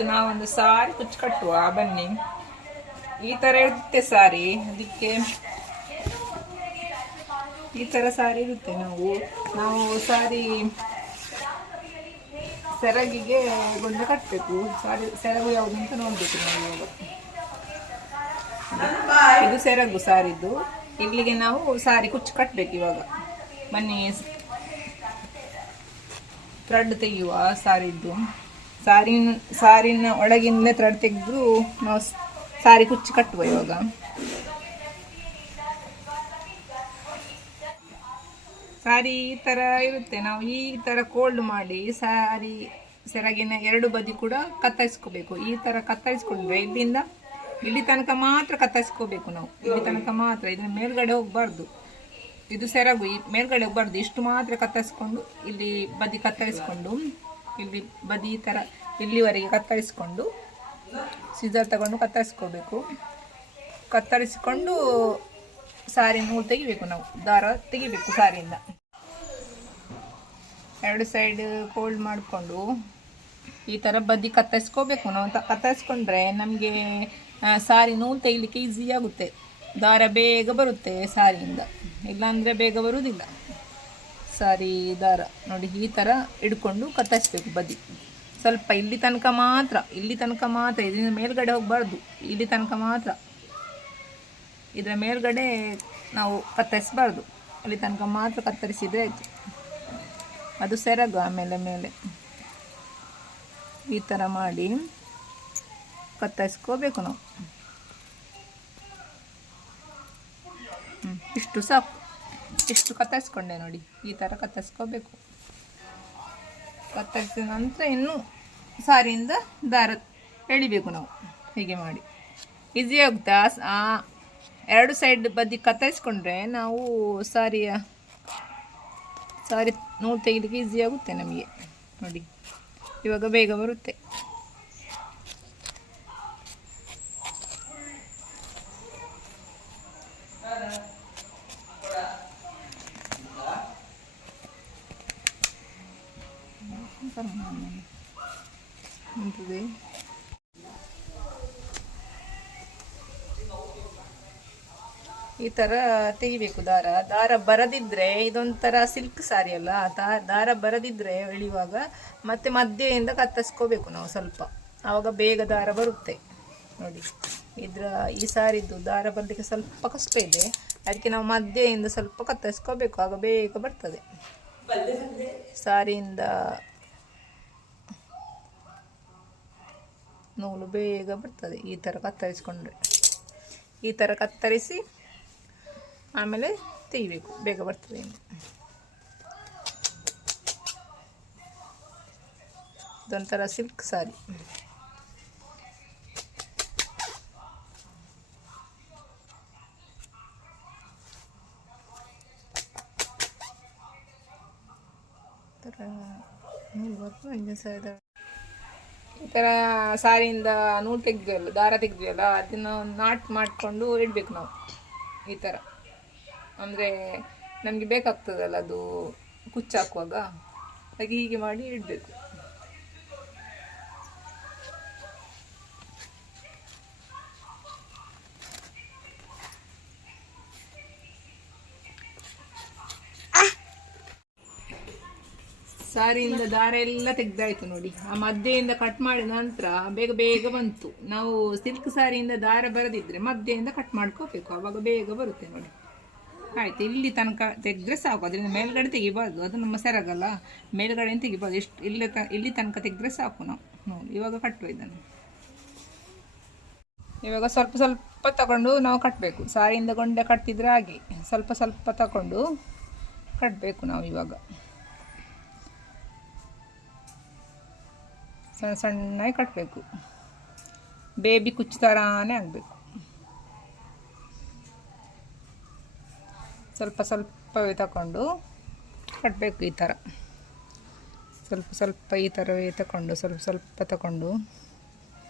ಇವತ್ತು ನಾವೊಂದು ಸಾರಿ ಕುಚ್ಚು ಕಟ್ಟುವ ಬನ್ನಿ. ಈ ಥರ ಇರುತ್ತೆ ಸಾರಿ, ಅದಕ್ಕೆ ಈ ಥರ ಸಾರಿ ಇರುತ್ತೆ. ನಾವು ಸಾರಿ ಸೆರಗಿಗೆ ಗೊಂಡೆ ಕಟ್ಟಬೇಕು. ಸಾರಿ ಸೆರಗು ಯಾವುದು ಅಂತ ನೋಡಬೇಕು ನಾವು ಇವಾಗ. ಇದು ಸೆರಗು ಸಾರಿದ್ದು. ಇಲ್ಲಿಗೆ ನಾವು ಸಾರಿ ಕುಚ್ಚು ಕಟ್ಟಬೇಕು ಇವಾಗ. ಬನ್ನಿ ಥ್ರೆಡ್ ತೆಗೆಯುವ ಸಾರಿದ್ದು. ಸಾರಿನ ಒಳಗಿಂದ ಥ್ರೆಡ್ ತೆಗೆದು ನಾವು ಸಾರಿ ಕುಚ್ಚು ಕಟ್ಟುವ ಇವಾಗ. ಸಾರಿ ಈ ಥರ ಇರುತ್ತೆ. ನಾವು ಈ ಥರ ಕೋಲ್ಡ್ ಮಾಡಿ ಸಾರಿ ಸೆರಗಿನ ಎರಡು ಬದಿ ಕೂಡ ಕತ್ತರಿಸ್ಕೋಬೇಕು. ಈ ಥರ ಕತ್ತರಿಸ್ಕೊಂಡ್ರೆ ಇಲ್ಲಿ ತನಕ ಮಾತ್ರ ಕತ್ತರಿಸ್ಕೋಬೇಕು ನಾವು. ಇಲ್ಲಿ ತನಕ ಮಾತ್ರ, ಇದನ್ನ ಮೇಲ್ಗಡೆ ಹೋಗ್ಬಾರ್ದು. ಇದು ಸೆರಗು ಮೇಲ್ಗಡೆ ಹೋಗ್ಬಾರ್ದು. ಇಷ್ಟು ಮಾತ್ರ ಕತ್ತರಿಸ್ಕೊಂಡು ಇಲ್ಲಿ ಬದಿ ಕತ್ತರಿಸ್ಕೊಂಡು, ಇಲ್ಲಿ ಬದಿ ಈ ಥರ ಇಲ್ಲಿವರೆಗೆ ಕತ್ತರಿಸ್ಕೊಂಡು ಸಿಸರ್ ತಗೊಂಡು ಕತ್ತರಿಸ್ಕೋಬೇಕು. ಕತ್ತರಿಸಿಕೊಂಡು ಸಾರಿ ನೂಲು ತೆಗಿಬೇಕು. ನಾವು ದಾರ ತೆಗಿಬೇಕು ಸಾರಿಯಿಂದ. ಎರಡು ಸೈಡ್ ಫೋಲ್ಡ್ ಮಾಡಿಕೊಂಡು ಈ ಥರ ಬದಿ ಕತ್ತರಿಸ್ಕೋಬೇಕು. ನಾವು ಕತ್ತರಿಸ್ಕೊಂಡ್ರೆ ನಮಗೆ ಸಾರಿ ನೂಲು ತೆಗಿಲಿಕ್ಕೆ ಈಸಿ ಆಗುತ್ತೆ. ದಾರ ಬೇಗ ಬರುತ್ತೆ ಸಾರಿಯಿಂದ, ಇಲ್ಲಾಂದರೆ ಬೇಗ ಬರುವುದಿಲ್ಲ ಸಾರಿ ದಾರ. ನೋಡಿ ಈ ಥರ ಹಿಡ್ಕೊಂಡು ಕತ್ತರಿಸ್ಬೇಕು ಬದಿ. ಸ್ವಲ್ಪ ಇಲ್ಲಿ ತನಕ ಮಾತ್ರ ಇದರಿಂದ ಮೇಲ್ಗಡೆ ಹೋಗಬಾರ್ದು. ಇಲ್ಲಿ ತನಕ ಮಾತ್ರ, ಇದರ ಮೇಲ್ಗಡೆ ನಾವು ಕತ್ತರಿಸಬಾರ್ದು. ಅಲ್ಲಿ ತನಕ ಮಾತ್ರ ಕತ್ತರಿಸಿದರೆ ಆಯಿತು. ಅದು ಸೆರಗು. ಮೇಲೆ ಈ ಥರ ಮಾಡಿ ಕತ್ತರಿಸ್ಕೋಬೇಕು ನಾವು. ಇಷ್ಟು ಸಾಕು. ಇಷ್ಟು ಕತ್ತರಿಸ್ಕೊಂಡೆ ನೋಡಿ. ಈ ಥರ ಕತ್ತರಿಸ್ಕೋಬೇಕು. ಕತ್ತರಿಸಿದ ನಂತರ ಇನ್ನು ಸಾರಿಯಿಂದ ದಾರ ಎಳಿಬೇಕು ನಾವು. ಹೀಗೆ ಮಾಡಿ ಈಸಿ ಆಗುತ್ತೆ. ಎರಡು ಸೈಡ್ ಬದಿ ಕತ್ತರಿಸ್ಕೊಂಡ್ರೆ ನಾವು ಸಾರಿ ನೂಲು ತೆಗಿಲಿಕ್ಕೆ ಈಸಿ ಆಗುತ್ತೆ ನಮಗೆ. ನೋಡಿ ಇವಾಗ ಬೇಗ ಬರುತ್ತೆ. ಈ ಥರ ತೆಗಿಬೇಕು ದಾರ ಬರದಿದ್ರೆ ಇದೊಂಥರ ಸಿಲ್ಕ್ ಸಾರಿ ಅಲ್ಲ. ದಾರ ಬರದಿದ್ರೆ ಎಳೆಯುವಾಗ ಮತ್ತೆ ಮಧ್ಯೆಯಿಂದ ಕತ್ತರಿಸ್ಕೋಬೇಕು ನಾವು ಸ್ವಲ್ಪ. ಆವಾಗ ಬೇಗ ದಾರ ಬರುತ್ತೆ. ನೋಡಿ ಈ ಸಾರಿದ್ದು ದಾರ ಬರಲಿಕ್ಕೆ ಸ್ವಲ್ಪ ಕಷ್ಟ ಇದೆ. ಅದಕ್ಕೆ ನಾವು ಮಧ್ಯೆಯಿಂದ ಸ್ವಲ್ಪ ಕತ್ತರಿಸ್ಕೋಬೇಕು. ಆಗ ಬೇಗ ಬರ್ತದೆ. ಸಾರಿಯಿಂದ ನೂಲು ಬೇಗ ಬರ್ತದೆ ಈ ಥರ ಕತ್ತರಿಸ್ಕೊಂಡ್ರೆ. ಈ ಥರ ಕತ್ತರಿಸಿ ಆಮೇಲೆ ತೆಗಿಬೇಕು, ಬೇಗ ಬರ್ತದೆ. ಇದೊಂಥರ ಸಿಲ್ಕ್ ಸಾರಿ. ಈ ಥರ ಸಾರಿಯಿಂದ ನೂಲು ತೆಗೆದ್ವಲ್ಲ, ದಾರ ತೆಗೆದ್ವಲ್ಲ, ಅದನ್ನು ನಾಟ್ ಮಾಡಿಕೊಂಡು ಇಡಬೇಕು ನಾವು. ಈ ಥರ ಅಂದರೆ ನಮಗೆ ಬೇಕಾಗ್ತದಲ್ಲ ಅದು ಕುಚ್ಚಾಕುವಾಗ, ಹಾಗೆ ಹೀಗೆ ಮಾಡಿ ಇಡಬೇಕು. ಸಾರಿಯಿಂದ ದಾರ ಎಲ್ಲ ತೆಗ್ದಾಯ್ತು ನೋಡಿ. ಆ ಮಧ್ಯೆಯಿಂದ ಕಟ್ ಮಾಡಿದ ನಂತರ ಬೇಗ ಬೇಗ ಬಂತು. ನಾವು ಸಿಲ್ಕ್ ಸಾರಿಯಿಂದ ದಾರ ಬರದಿದ್ರೆ ಮಧ್ಯೆಯಿಂದ ಕಟ್ ಮಾಡ್ಕೋಬೇಕು, ಆವಾಗ ಬೇಗ ಬರುತ್ತೆ ನೋಡಿ. ಆಯ್ತು, ಇಲ್ಲಿ ತನಕ ತೆಗೆದ್ರೆ ಸಾಕು. ಅದರಿಂದ ಮೇಲ್ಗಡೆ ತೆಗಿಬಾರ್ದು, ಅದು ನಮ್ಮ ಸೆರಗಲ್ಲ. ಮೇಲ್ಗಡೆ ತೆಗಿಬಾರ್ದು. ಎಷ್ಟು ಇಲ್ಲಿ ತನಕ ತೆಗೆದ್ರೆ ಸಾಕು ನಾವು. ನೋಡಿ ಇವಾಗ ಕಟ್ಟುವ ಇದನ್ನು. ಇವಾಗ ಸ್ವಲ್ಪ ಸ್ವಲ್ಪ ತಗೊಂಡು ನಾವು ಕಟ್ಟಬೇಕು. ಸಾರಿಯಿಂದ ಗೊಂಡೆ ಕಟ್ತಿದ್ರೆ ಹಾಗೆ ಸ್ವಲ್ಪ ಸ್ವಲ್ಪ ತಗೊಂಡು ಕಟ್ಟಬೇಕು ನಾವು. ಇವಾಗ ಸಣ್ಣ ಸಣ್ಣಾಗಿ ಕಟ್ಟಬೇಕು. ಬೇಬಿ ಕುಚ್ಚು ಥರಾನೇ ಆಗಬೇಕು. ಸ್ವಲ್ಪ ಸ್ವಲ್ಪವೇ ತಗೊಂಡು ಕಟ್ಟಬೇಕು. ಈ ಥರ ಸ್ವಲ್ಪ ಸ್ವಲ್ಪ ಈ ಥರವೇ ತಗೊಂಡು ಸ್ವಲ್ಪ ಸ್ವಲ್ಪ ತಗೊಂಡು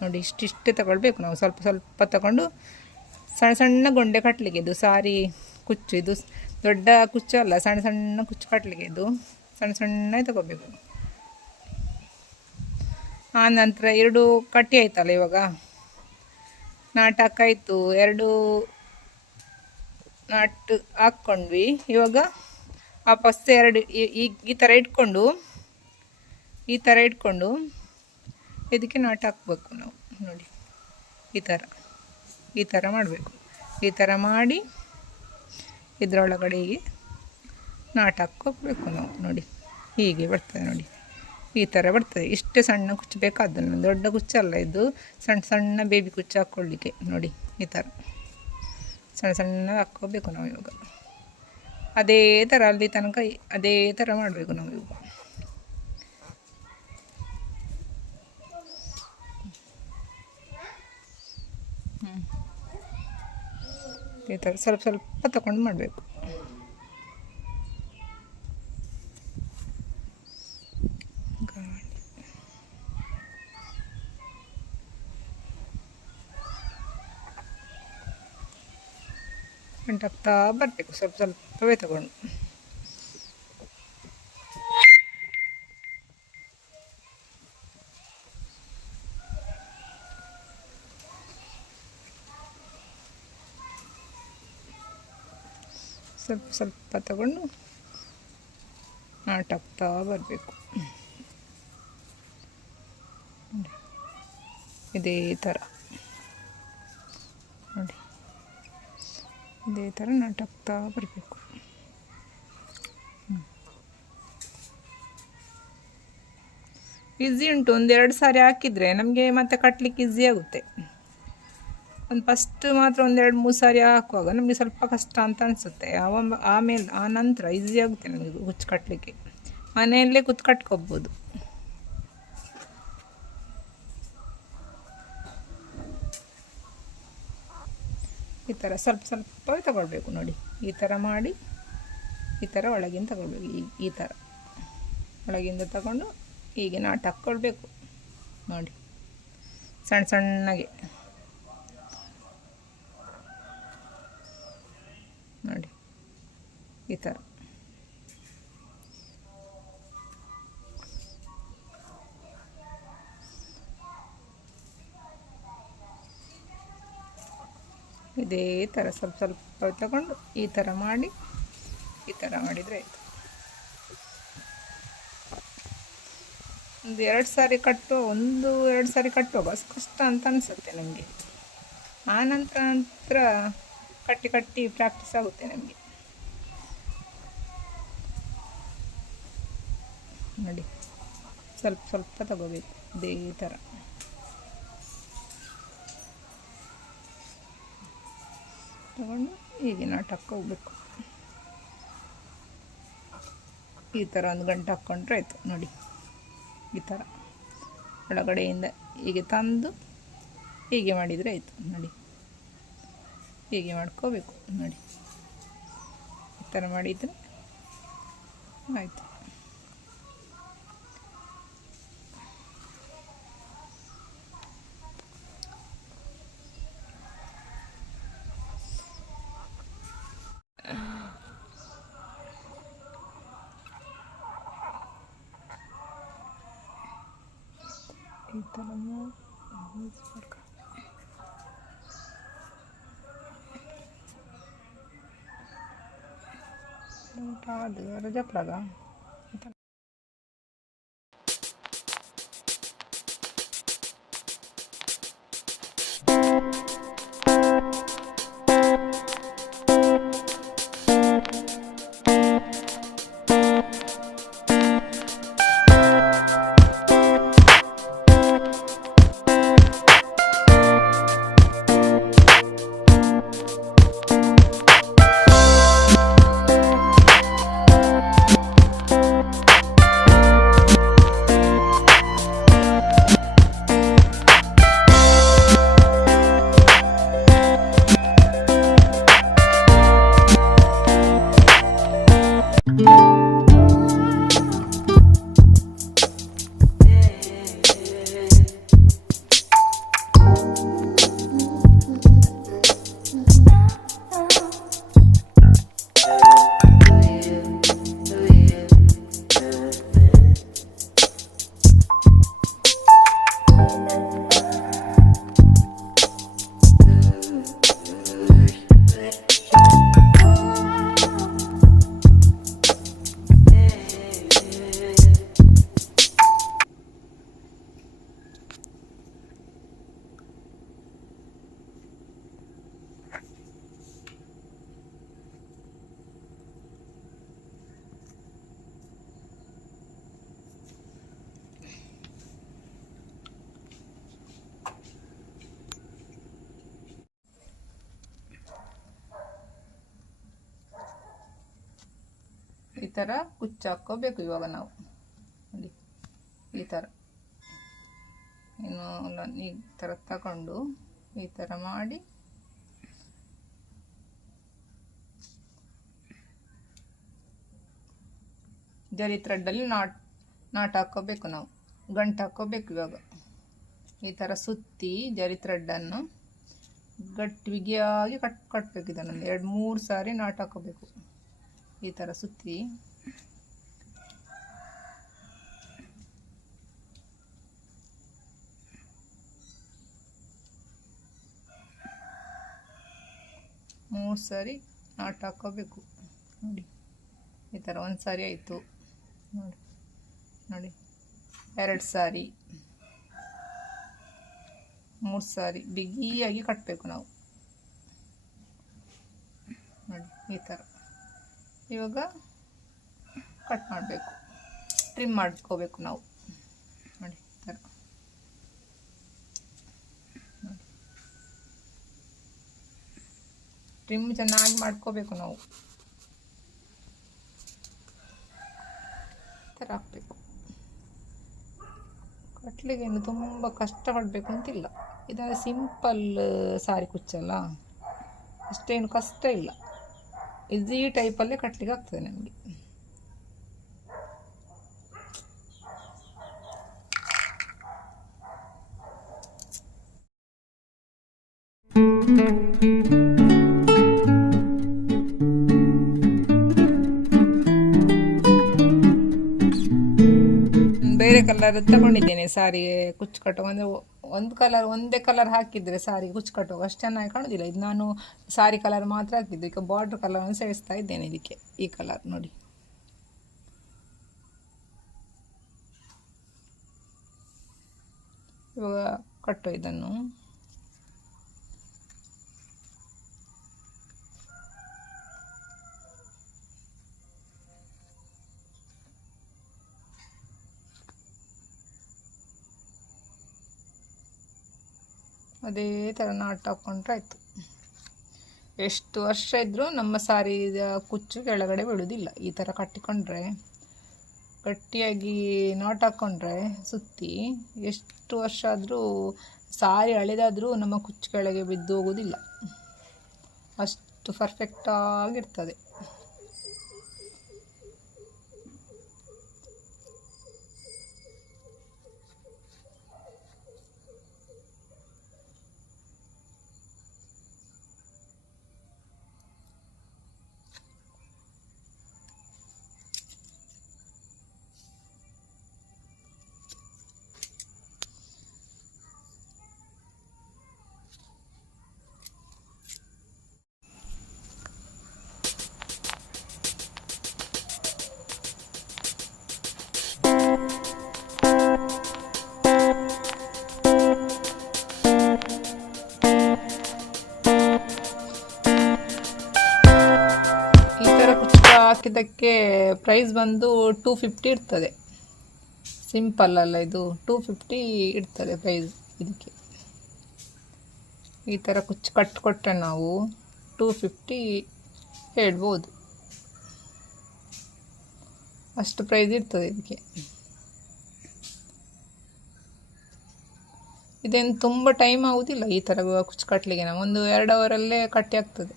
ನೋಡಿ, ಇಷ್ಟಿಷ್ಟೇ ತಗೊಳ್ಬೇಕು ನಾವು. ಸ್ವಲ್ಪ ಸ್ವಲ್ಪ ತಗೊಂಡು ಸಣ್ಣ ಸಣ್ಣ ಗೊಂಡೆ ಕಟ್ಟಲಿಕ್ಕೆ. ಇದು ಸಾರಿ ಕುಚ್ಚು, ಇದು ದೊಡ್ಡ ಕುಚ್ಚು ಅಲ್ಲ, ಸಣ್ಣ ಸಣ್ಣ ಕುಚ್ಚು ಕಟ್ಟಲಿಕ್ಕೆ. ಇದು ಸಣ್ಣ ಸಣ್ಣ ತಗೋಬೇಕು. ಆ ನಂತರ 2 ಕಟ್ಟಿ ಆಯ್ತಲ್ಲ, ಇವಾಗ ನಾಟಕ ಆಯಿತು, 2 ನಾಟ್ ಹಾಕ್ಕೊಂಡ್ವಿ. ಇವಾಗ ವಾಪಸ್ 2 ಈ ಥರ ಇಟ್ಕೊಂಡು ಇದಕ್ಕೆ ನಾಟ್ ಹಾಕ್ಬೇಕು ನಾವು. ನೋಡಿ ಈ ಥರ ಮಾಡಬೇಕು. ಈ ಥರ ಮಾಡಿ ಇದರೊಳಗಡೆ ಹೀಗೆ ನಾಟ್ ಹಾಕ್ಕೋಬೇಕು ನಾವು. ನೋಡಿ ಹೀಗೆ ಬರ್ತದೆ, ನೋಡಿ ಈ ಥರ ಬರ್ತದೆ. ಇಷ್ಟೇ ಸಣ್ಣ ಕುಚ್ಚು ಬೇಕಾದ್ದು, ದೊಡ್ಡ ಕುಚ್ಚಲ್ಲ ಇದು, ಸಣ್ಣ ಸಣ್ಣ ಬೇಬಿ ಕುಚ್ಚು ಹಾಕ್ಕೊಳ್ಳಿಕ್ಕೆ. ನೋಡಿ ಈ ಥರ ಸಣ್ಣ ಸಣ್ಣ ಹಾಕ್ಕೋಬೇಕು ನಾವು. ಇವಾಗ ಅದೇ ಥರ ಅಲ್ಲಿ ತನಕ ಅದೇ ಥರ ಮಾಡಬೇಕು ನಾವು ಇವಾಗ. ಈ ಥರ ಸ್ವಲ್ಪ ಸ್ವಲ್ಪ ತಗೊಂಡು ಮಾಡಬೇಕು. ಗಂಟಾಗ್ತಾ ಬರಬೇಕು, ಸ್ವಲ್ಪ ಸ್ವಲ್ಪವೇ ತಗೊಂಡು. ಸ್ವಲ್ಪ ಸ್ವಲ್ಪ ತಗೊಂಡು ನಾಟಾಗ್ತಾ ಬರಬೇಕು. ಇದೇ ಥರ ನೋಡಿ, ಇದೇ ಥರ ನಾಟಾಗ್ತಾ ಬರಬೇಕು. ಈಸಿ ಉಂಟು. 1-2 ಸಾರಿ ಹಾಕಿದರೆ ನಮಗೆ ಮತ್ತೆ ಕಟ್ಟಲಿಕ್ಕೆ ಈಸಿ ಆಗುತ್ತೆ. ಫಸ್ಟ್ ಮಾತ್ರ 1-2-3 ಸಾರಿ ಹಾಕುವಾಗ ನಮಗೆ ಸ್ವಲ್ಪ ಕಷ್ಟ ಅಂತ ಅನಿಸುತ್ತೆ. ಆಮೇಲೆ ಆ ನಂತರ ಈಸಿ ಆಗುತ್ತೆ ನಮಗೆ ಕುಚ್ಚು ಕಟ್ಟಲಿಕ್ಕೆ. ಮನೆಯಲ್ಲೇ ಕುತ್ತು ಕಟ್ಕೋಬೋದು. ಈ ಥರ ಸ್ವಲ್ಪ ಸ್ವಲ್ಪವೇ ತಗೊಳ್ಬೇಕು. ನೋಡಿ ಈ ಥರ ಮಾಡಿ ಈ ಥರ ಒಳಗಿಂದ ತಗೊಳ್ಬೇಕು. ಈ ಥರ ಒಳಗಿಂದ ತಗೊಂಡು ಹೀಗೆ ನಾಟ್ ಹಾಕ್ಕೊಳ್ಬೇಕು. ನೋಡಿ ಸಣ್ಣ ಸಣ್ಣಗೆ ನೋಡಿ ಈ ಥರ. ಇದೇ ಥರ ಸ್ವಲ್ಪ ಸ್ವಲ್ಪ ತಗೊಂಡು ಈ ಥರ ಮಾಡಿ ಈ ಥರ ಮಾಡಿದರೆ ಆಯಿತು. 1-2 ಸಾರಿ ಕಟ್ಟುವಾಗ ಕಷ್ಟ ಅಂತ ಅನಿಸುತ್ತೆ ನಮಗೆ. ಆ ನಂತರ ಕಟ್ಟಿ ಪ್ರಾಕ್ಟೀಸ್ ಆಗುತ್ತೆ ನಮಗೆ. ನೋಡಿ ಸ್ವಲ್ಪ ಸ್ವಲ್ಪ ತಗೋಬೇಕು ಇದೇ ಥರ. ತಗೊಂಡು ಹೀಗೆ ನಾಟ್ ಹಾಕ್ಕೋಬೇಕು. ಈ ಥರ 1 ಗಂಟೆ ಹಾಕ್ಕೊಂಡ್ರೆ ಆಯಿತು. ನೋಡಿ ಈ ಥರ ಒಳಗಡೆಯಿಂದ ಹೀಗೆ ತಂದು ಹೀಗೆ ಮಾಡಿದರೆ ಆಯಿತು. ನೋಡಿ ಹೀಗೆ ಮಾಡ್ಕೋಬೇಕು. ನೋಡಿ ಈ ಥರ ಮಾಡಿದರೆ ಆಯಿತು. ಈ ಥರ ಅದು ರಜಪ್ರಾಗ ಈ ಥರ ಕುಚ್ಚು ಹಾಕ್ಕೋಬೇಕು ಇವಾಗ ನಾವು ನೋಡಿ. ಈ ಥರ ಇನ್ನು ಈ ಥರ ತಗೊಂಡು ಈ ಥರ ಮಾಡಿ ಜರಿ ಥ್ರೆಡ್ಡಲ್ಲಿ ನಾಟ್ ಹಾಕ್ಕೋಬೇಕು ನಾವು, ಗಂಟು ಹಾಕ್ಕೋಬೇಕು. ಇವಾಗ ಈ ಥರ ಸುತ್ತಿ ಜರಿ ಥ್ರೆಡ್ಡನ್ನು ಬಿಗಿಯಾಗಿ ಕಟ್ಟಬೇಕು. ಇದನ್ನು 2-3 ಸಾರಿ ನಾಟ್ ಹಾಕ್ಕೋಬೇಕು. ಈ ಥರ ಸುತ್ತಿ ಮೂರು ಸಾರಿ ನಾಟ್ ಹಾಕ್ಕೋಬೇಕು ನೋಡಿ. ಈ ಥರ 1 ಸಾರಿ ಆಯಿತು ನೋಡಿ. ನೋಡಿ 2 ಸಾರಿ 3 ಸಾರಿ ಬಿಗಿಯಾಗಿ ಕಟ್ಟಬೇಕು ನಾವು ನೋಡಿ. ಈ ಥರ ಇವಾಗ ಕಟ್ ಮಾಡಬೇಕು, ಟ್ರಿಮ್ ಮಾಡ್ಕೋಬೇಕು ನಾವು ನೋಡಿ. ಈ ಥರ ಟ್ರಿಮ್ ಚೆನ್ನಾಗಿ ಮಾಡ್ಕೋಬೇಕು ನಾವು. ಈ ಥರ ಹಾಕಬೇಕು. ಕಟ್ಲಿಗೆ ಏನು ತುಂಬ ಕಷ್ಟಪಡಬೇಕು ಅಂತಿಲ್ಲ. ಇದರ ಸಿಂಪಲ್ ಸಾರಿ ಕುಚ್ಚಲ್ಲ, ಅಷ್ಟೇನು ಕಷ್ಟ ಇಲ್ಲ. ಈಸಿ ಟೈಪಲ್ಲೇ ಕಟ್ಲಿಕ್ಕೆ ಆಗ್ತದೆ ನಮಗೆ. ಬೇರೆ ಕಲರ್ ತಗೊಂಡಿದ್ದೇನೆ ಸಾರಿಗೆ ಕುಚ್ಚು ಕಟ್ಟುವ. ಅಂದರೆ ಒಂದೇ ಕಲರ್ ಹಾಕಿದರೆ ಸಾರಿ ಕುಚ್ಚು ಕಟ್ಟುವಾಗ ಅಷ್ಟು ಚೆನ್ನಾಗಿ ಕಾಣೋದಿಲ್ಲ. ಇದು ನಾನು ಸಾರಿ ಕಲರ್ ಮಾತ್ರ ಹಾಕಿದ್ದು. ಈಗ ಬಾರ್ಡ್ರ್ ಕಲರನ್ನು ಸೇರಿಸ್ತಾ ಇದ್ದೇನೆ ಇದಕ್ಕೆ. ಈ ಕಲರ್ ನೋಡಿ. ಇವಾಗ ಕಟ್ಟೋ ಇದನ್ನು. ಅದೇ ಥರ ನಾಟ್ ಹಾಕ್ಕೊಂಡ್ರೆ ಆಯಿತು. ಎಷ್ಟು ವರ್ಷ ಇದ್ದರೂ ನಮ್ಮ ಸಾರಿದ ಕುಚ್ಚು ಕೆಳಗಡೆ ಬೀಳೋದಿಲ್ಲ. ಈ ಥರ ಕಟ್ಟಿಕೊಂಡ್ರೆ, ಗಟ್ಟಿಯಾಗಿ ನಾಟ್ ಹಾಕ್ಕೊಂಡ್ರೆ ಸುತ್ತಿ, ಎಷ್ಟು ವರ್ಷ ಆದರೂ ಸಾರಿ ಹಳೆದಾದರೂ ನಮ್ಮ ಕುಚ್ಚು ಕೆಳಗೆ ಬಿದ್ದು ಹೋಗೋದಿಲ್ಲ. ಅಷ್ಟು ಪರ್ಫೆಕ್ಟಾಗಿರ್ತದೆ. ಹಾಕಿದ್ದಕ್ಕೆ ಪ್ರೈಸ್ ಬಂದು 250 ಇರ್ತದೆ. ಸಿಂಪಲ್ ಅಲ್ಲ ಇದು, 250 ಇರ್ತದೆ ಪ್ರೈಸ್ ಇದಕ್ಕೆ. ಈ ಥರ ಕುಚ್ಚು ಕಟ್ಟಿಕೊಟ್ರೆ ನಾವು 250 ಹೇಳ್ಬೋದು. ಅಷ್ಟು ಪ್ರೈಸ್ ಇರ್ತದೆ ಇದಕ್ಕೆ. ಇದೇನು ತುಂಬ ಟೈಮ್ ಆಗೋದಿಲ್ಲ ಈ ಥರ ಕುಚ್ಚು ಕಟ್ಟಲಿಕ್ಕೆ. ನಾವು 1-2 ಅವರಲ್ಲೇ ಕಟ್ಟಿ ಆಗ್ತದೆ.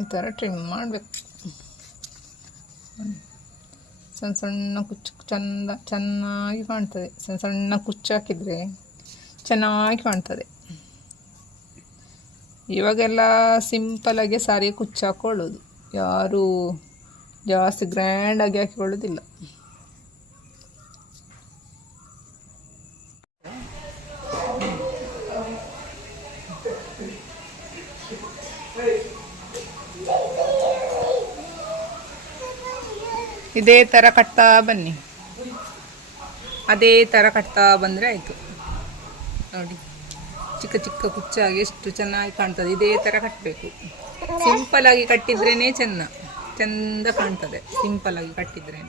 ಈ ಥರ ಟ್ರಿಮ್ ಮಾಡಬೇಕು. ಸಣ್ಣ ಸಣ್ಣ ಕುಚ್ಚು ಚೆನ್ನಾಗಿ ಕಾಣ್ತದೆ. ಸಣ್ಣ ಸಣ್ಣ ಕುಚ್ಚು ಹಾಕಿದರೆ ಚೆನ್ನಾಗಿ ಕಾಣ್ತದೆ. ಇವಾಗೆಲ್ಲ ಸಿಂಪಲಾಗಿ ಸಾರಿಗೆ ಕುಚ್ಚು ಹಾಕ್ಕೊಳ್ಳೋದು, ಯಾರೂ ಜಾಸ್ತಿ ಗ್ರ್ಯಾಂಡಾಗಿ ಹಾಕಿಕೊಳ್ಳೋದಿಲ್ಲ. ಇದೇ ಥರ ಕಟ್ತಾ ಬನ್ನಿ, ಅದೇ ಥರ ಕಟ್ತಾ ಬಂದರೆ ಆಯಿತು. ನೋಡಿ ಚಿಕ್ಕ ಚಿಕ್ಕ ಕುಚ್ಚಾಗಿ ಎಷ್ಟು ಚೆನ್ನಾಗಿ ಕಾಣ್ತದೆ. ಇದೇ ಥರ ಕಟ್ಟಬೇಕು. ಸಿಂಪಲಾಗಿ ಕಟ್ಟಿದ್ರೇ ಚೆಂದ ಕಾಣ್ತದೆ. ಸಿಂಪಲಾಗಿ ಕಟ್ಟಿದ್ರೇ